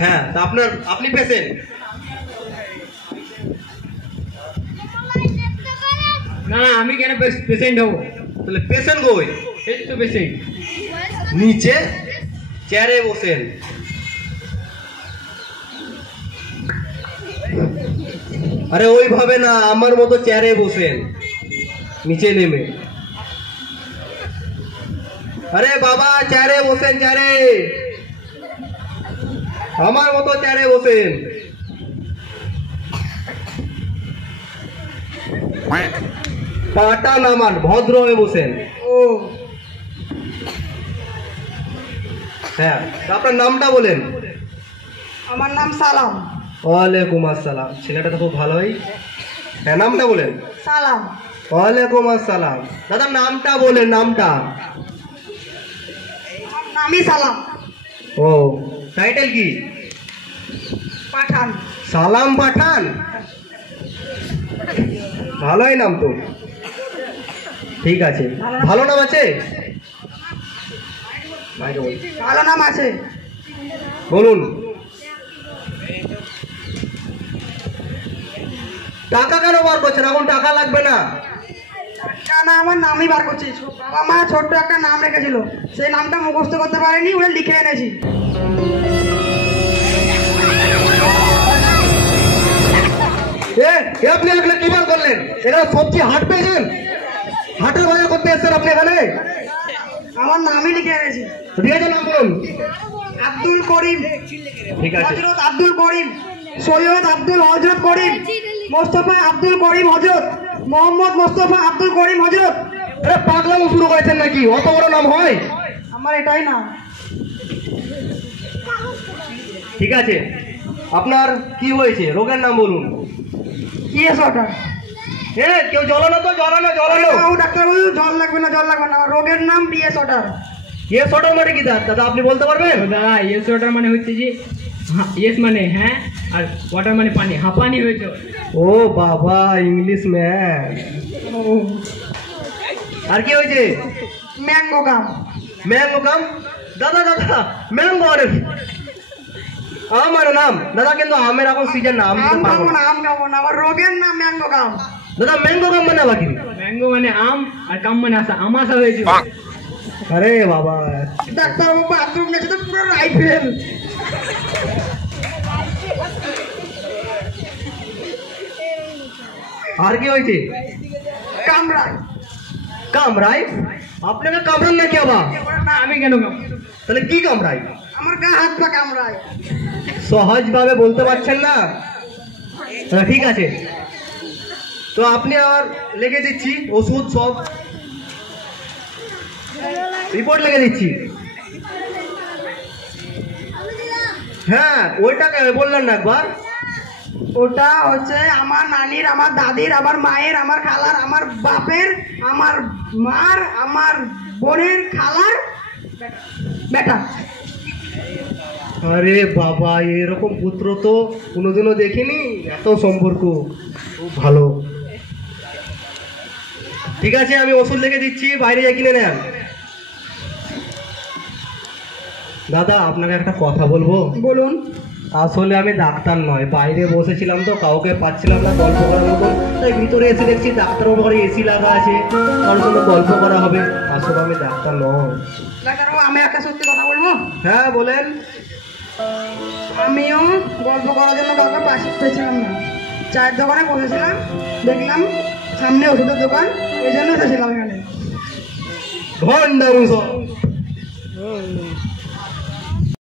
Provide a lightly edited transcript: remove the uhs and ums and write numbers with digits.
হ্যাঁ, তা আপনি পেশেন্ট? না না, আমি কেন পেশেন্ট হবো? তাহলে পেশেন্ট কই? এই তো পেশেন্ট। নিচে চেয়ারে বসেন। আরে ওইভাবে না, আমার মতো চেয়ারে বসেন, নিচে নেমে। আরে বাবা, চেয়ারে বসেন, চেয়ারে, আমার মতো চেয়ারে বসেন। পাটা নামান, ভদ্র হয়ে বসেন। ও হ্যাঁ, আপনার নামটা বলেন। আমার নাম সালাম। ওয়ালাইকুম আসসালাম। ছেলেটা তো খুব ভালোই। হ্যাঁ, নামটা বলেন। সালাম। ওয়ালাইকুম আসসালাম। দাদা নামটা বলেন, নামটা। নামই সালাম। ও, টাইটেল কি? পাঠান। সালাম পাঠান, ভালোই নাম তো। ঠিক আছে, ভালো নাম আছে? ভালো নাম আছে। বলুন। টাকা কেন বার করছেন? এখন টাকা লাগবে না। না, আমার নামই বার করছি। বাবা মা ছোট্ট একটা নাম রেখেছিল, সেই নামটা মুখস্থ করতে পারেনি, ওটা লিখে এনেছি। আপনি এখানে কি বার করলেন? এখানে সবজি হাট পেয়েছেন? হাটের বাজার করতে এসছেন আপনি এখানে? আমার নামই লিখে এনেছি। ঠিক আছে, নাম বলুন। আব্দুল করিম। ঠিক আছে। হযরত আব্দুল করিম, সৈয়দ আব্দুল হযরত করিম, মোস্তফা আব্দুল করিম হযরত, মোহাম্মদ মোস্তফা আব্দুল করিম হযরত। আরে পাগলামো শুরু করেছেন নাকি? অত বড় নাম হয়? আমার এটাই নাম। ঠিক আছে, আপনার কি হয়েছে? রোগের নাম বলুন। Yes order. কেউ জলানো তো, জলানো জলানো। ডাক্তার বলুন জল লাগবে না, জল লাগবে না। আমার রোগের নাম ইয়েস অর্ডার। ইয়েস অর্ডার মানে কি দাদা আপনি বলতে পারবেন? দাদা ইয়েস ওয়াটার মানে হচ্ছে যে ইয়েস মানে হ্যাঁ, আর ওয়াটার মানে পানি। হাঁপানি হয়েছে। ও বাবা, ইংলিশ ম্যান। আর কি হয়েছে? ম্যাঙ্গো গাম। ম্যাঙ্গো কাম? দাদা দাদা, ম্যাঙ্গো আরে আমার নাম দাদা, কিন্তু আমের এখন সিজন না। আম খাবো না, আম খাবো না। আমার রোগের নাম ম্যাঙ্গো গাম। দাদা ম্যাঙ্গো কাম মানে আবার কি? ম্যাঙ্গো মানে আম, আর কাম মানে আসা। আমাশা হয়েছে। আরে বাবা, ডাক্তারবাবু বাথরুম গেছে তো পুরো রাইফেল। আর কি হয়েছে? কামড়ায়। কামড়ায়? আপনাকে কামড়ান নাকি আবার? না, আমি কেন কাম? তাহলে কি কামড়ায়? আমার গা হাত পা কামড়ায়। সহজ ভাবে বলতে পারছেন না? ঠিক আছে, তো আপনি আর লিখে দিচ্ছি ওষুধ, সব রিপোর্ট লিখে দিচ্ছি। হ্যাঁ, ওইটা কেন বললেন না একবার? ওটা হচ্ছে আমার নানির, আমার দাদির, আমার মায়ের, আমার খালার, আমার বাপের, আমার মার, আমার বোনের খালার বেটা। আরে বাবা, এরকম পুত্র তো কোনোদিনও দেখিনি। এত সম্পর্ক, খুব ভালো। ঠিক আছে, আমি ওষুধ লিখে দিচ্ছি, বাইরে যাই কিনে নেন। দাদা আপনাকে একটা কথা বলবো। বলুন। আসলে আমি ডাক্তার নয়, বাইরে বসেছিলাম তো, কাউকে পাচ্ছিলাম না গল্প করার মতো, তাই ভিতরে এসে দেখছি ডাক্তারের ঘরে এসি লাগা আছে, কারোর সঙ্গে গল্প করা হবে। আসলে আমি ডাক্তার নয়। ডাক্তারবাবু আমি একটা সত্যি কথা বলবো। হ্যাঁ বলেন। আমিও গল্প করার জন্য কাউকে পাশে পেয়েছিলাম না। চায়ের দোকানে বসেছিলাম, দেখলাম সামনে ওষুধের দোকান, এই জন্য এসেছিলাম এখানে। ঘন্টা